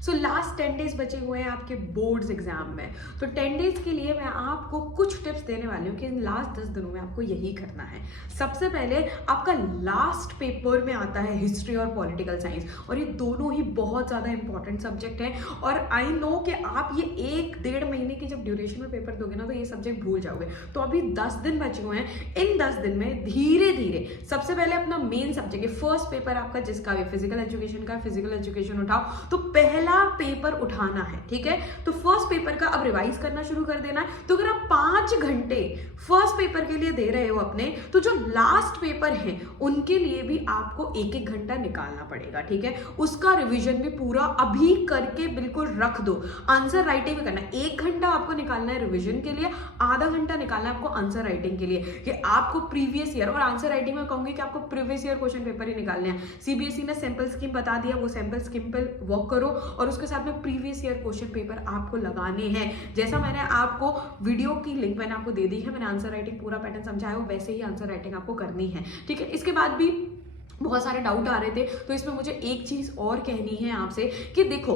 So last 10 days बचे हुए हैं आपके बोर्ड्स एग्जाम में। तो 10 डेज के लिए मैं आपको कुछ टिप्स देने वाली हूँ कि इन लास्ट 10 दिनों में आपको यही करना है। सबसे पहले आपका लास्ट पेपर में आता है हिस्ट्री और पॉलिटिकल साइंस, और ये दोनों ही बहुत ज़्यादा इंपॉर्टेंट सब्जेक्ट हैं। और आई नो कि आप ये 1-1.5 महीने की जब ड्यूरेशन में पेपर दोगे ना तो ये सब्जेक्ट भूल जाओगे। तो अभी 10 दिन बचे हुए हैं। इन 10 दिन में धीरे धीरे सबसे पहले अपना मेन सब्जेक्ट, फर्स्ट पेपर आपका जिसका भी फिजिकल एजुकेशन का, फिजिकल एजुकेशन उठाओ। तो पहला पेपर उठाना है, ठीक है। तो फर्स्ट पेपर का अब रिवाइज करना शुरू कर देना है। तो अगर आप 5 घंटे फर्स्ट पेपर के लिए दे रहे हो अपने, तो जो लास्ट पेपर है उनके लिए भी आपको 1-1 घंटा निकालना पड़ेगा, ठीक है। उसका रिवीजन भी पूरा अभी करके बिल्कुल रख दो। आंसर राइटिंग में करना है, 1 घंटा आपको निकालना है रिवीजन के लिए, आधा घंटा निकालना है आपको आंसर राइटिंग के लिए। कि आपको प्रीवियस ईयर, और आंसर राइटिंग में कहूंगी कि आपको प्रीवियस ईयर क्वेश्चन पेपर ही निकालने हैं। सीबीएसई ने सैंपल स्कीम बता दिया, वो सैंपल स्कीम पर वर्क करो और उसके साथ में प्रीवियस ईयर क्वेश्चन पेपर आपको लगाने हैं। जैसा मैंने आपको वीडियो की लिंक मैंने आपको दे दी है, मैंने आंसर राइटिंग पूरा पैटर्न समझाया हो, वैसे ही आंसर राइटिंग आपको करनी है, ठीक है। इसके बाद भी बहुत सारे डाउट आ रहे थे, तो इसमें मुझे एक चीज़ और कहनी है आपसे कि देखो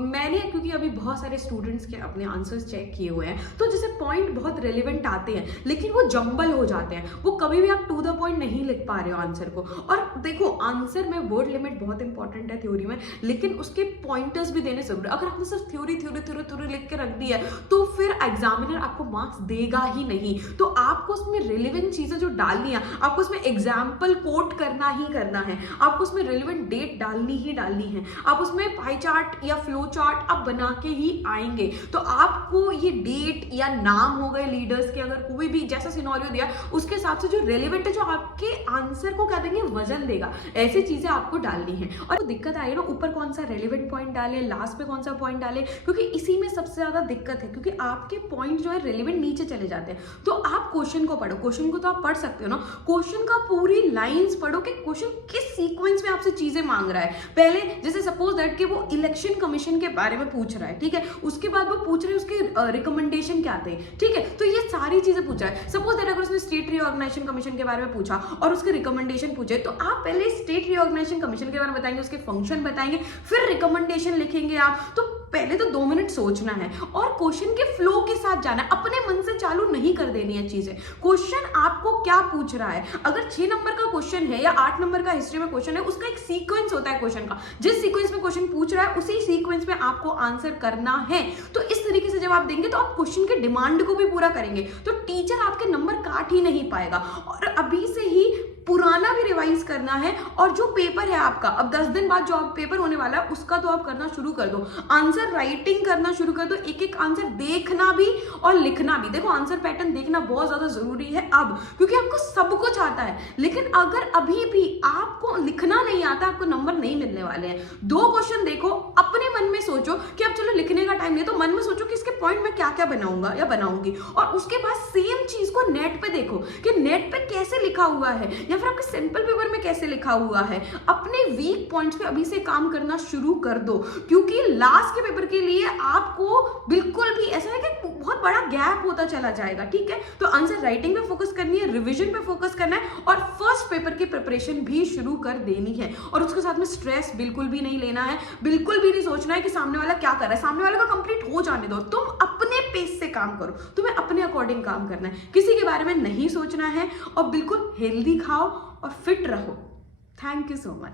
मैंने, क्योंकि अभी बहुत सारे स्टूडेंट्स के अपने आंसर्स चेक किए हुए हैं, तो जैसे पॉइंट बहुत रेलिवेंट आते हैं लेकिन वो जंबल हो जाते हैं, वो कभी भी आप टू द पॉइंट नहीं लिख पा रहे हो आंसर को। और देखो आंसर में वर्ड लिमिट बहुत इंपॉर्टेंट है थ्योरी में, लेकिन उसके पॉइंटर्स भी देने जरूरी है। अगर आपने सिर्फ थ्योरी थ्योरी थ्योरी थ्योरी लिख के रख दी है तो फिर एग्जामिनर आपको मार्क्स देगा ही नहीं। तो आपको उसमें रेलिवेंट चीजें जो डालनी है, आपको उसमें एग्जाम्पल कोट करना ही करना है, आपको उसमें रेलेवेंट डेट डालनी ही डालनी है, आप उसमें पाई चार्ट या फ्लो चार्ट आप बना के ही आएंगे। तो आपको ये डेट या नाम हो गए लीडर्स के, अगर कोई भी जैसा सिनेरियो दिया उसके हिसाब से जो रेलेवेंट है, जो आपके आंसर को क्या देंगे, वजन देगा, ऐसी चीजें आपको डालनी है। और तो दिक्कत आई ना, ऊपर कौन सा रेलेवेंट पॉइंट डाले, लास्ट पे कौन सा पॉइंट डाले, क्योंकि इसी में सबसे ज्यादा दिक्कत है, क्योंकि आपके पॉइंट जो है रेलेवेंट नीचे चले जाते हैं। तो आप क्वेश्चन को पढ़ो, क्वेश्चन को तो आप पढ़ सकते हो ना, क्वेश्चन का पूरी लाइंस पढ़ो कि क्वेश्चन किस सीक्वेंस में आपसे चीजें मांग रहा है। पहले जैसे सपोज दैट कि वो इलेक्शन कमीशन के बारे में पूछ रहा है, ठीक है, उसके बाद वो पूछ रहे हैं उसके रिकमेंडेशन क्या थे, ठीक है। तो ये सारी चीजें पूछ रहा है। सपोज दैट अगर उसने स्टेट रीऑर्गेनाइजेशन कमीशन के बारे में पूछा और उसके रिकमेंडेशन पूछे, तो आप पहले स्टेट रीऑर्गेनाइजेशन कमीशन के बारे में बताएंगे, उसके फंक्शन बताएंगे, फिर रिकमेंडेशन लिखेंगे आप। तो पहले तो 2 मिनट सोचना है और क्वेश्चन के फ्लो के साथ जाना है, अपने मन से चालू नहीं कर देनी है चीजें। क्वेश्चन आपको क्या पूछ रहा है, अगर 6 नंबर का क्वेश्चन है या 8 नंबर का हिस्ट्री में क्वेश्चन है, उसका एक सीक्वेंस होता है क्वेश्चन का, जिस सीक्वेंस में क्वेश्चन पूछ रहा है उसी सीक्वेंस में आपको आंसर करना है। तो इस तरीके से जब आप देंगे तो आप क्वेश्चन के डिमांड को भी पूरा करेंगे, तो टीचर आपके नंबर काट ही नहीं पाएगा। और अभी से ही पुराना भी रिवाइज करना है, और जो पेपर है आपका अब 10 दिन बाद जो पेपर होने वाला है उसका तो आप करना शुरू कर दो, आंसर राइटिंग करना शुरू कर दो, एक एक आंसर देखना भी और लिखना भी। देखो आंसर पैटर्न देखना बहुत ज्यादा जरूरी है अब, क्योंकि आपको सब कुछ आता है, लेकिन अगर अभी भी आपको लिखना नहीं आता, आपको नंबर नहीं मिलने वाले हैं। 2 क्वेश्चन देखो, अपने मन में सोचो कि अब चलो लिखने का टाइम नहीं, तो मन में सोचो कि इसके पॉइंट में क्या क्या बनाऊंगा या बनाऊंगी, और उसके बाद सेम चीज को नेट पे देखो कि नेट पे कैसे लिखा हुआ है या फिर आपके सिंपल पेपर में कैसे लिखा हुआ है। अपने वीक पॉइंट्स पे अभी से काम करना शुरू कर दो, क्योंकि लास्ट के पेपर के लिए आपको बिल्कुल भी ऐसा है कि बहुत बड़ा गैप होता चला जाएगा, ठीक है। तो आंसर राइटिंग पे फोकस करनी है, रिवीजन पे फोकस करना है, और फर्स्ट पेपर की प्रिपरेशन भी शुरू कर देनी है। और उसके साथ में स्ट्रेस बिल्कुल भी नहीं लेना है, बिल्कुल भी नहीं सोचना है कि सामने वाला क्या कर रहा है, सामने वाले का कंप्लीट हो जाने दो, तुम अपने पेस से काम करो, तुम्हें अपने अकॉर्डिंग काम करना है, किसी के बारे में नहीं सोचना है, और बिल्कुल हेल्दी खाओ और फिट रहो। Thank you so much.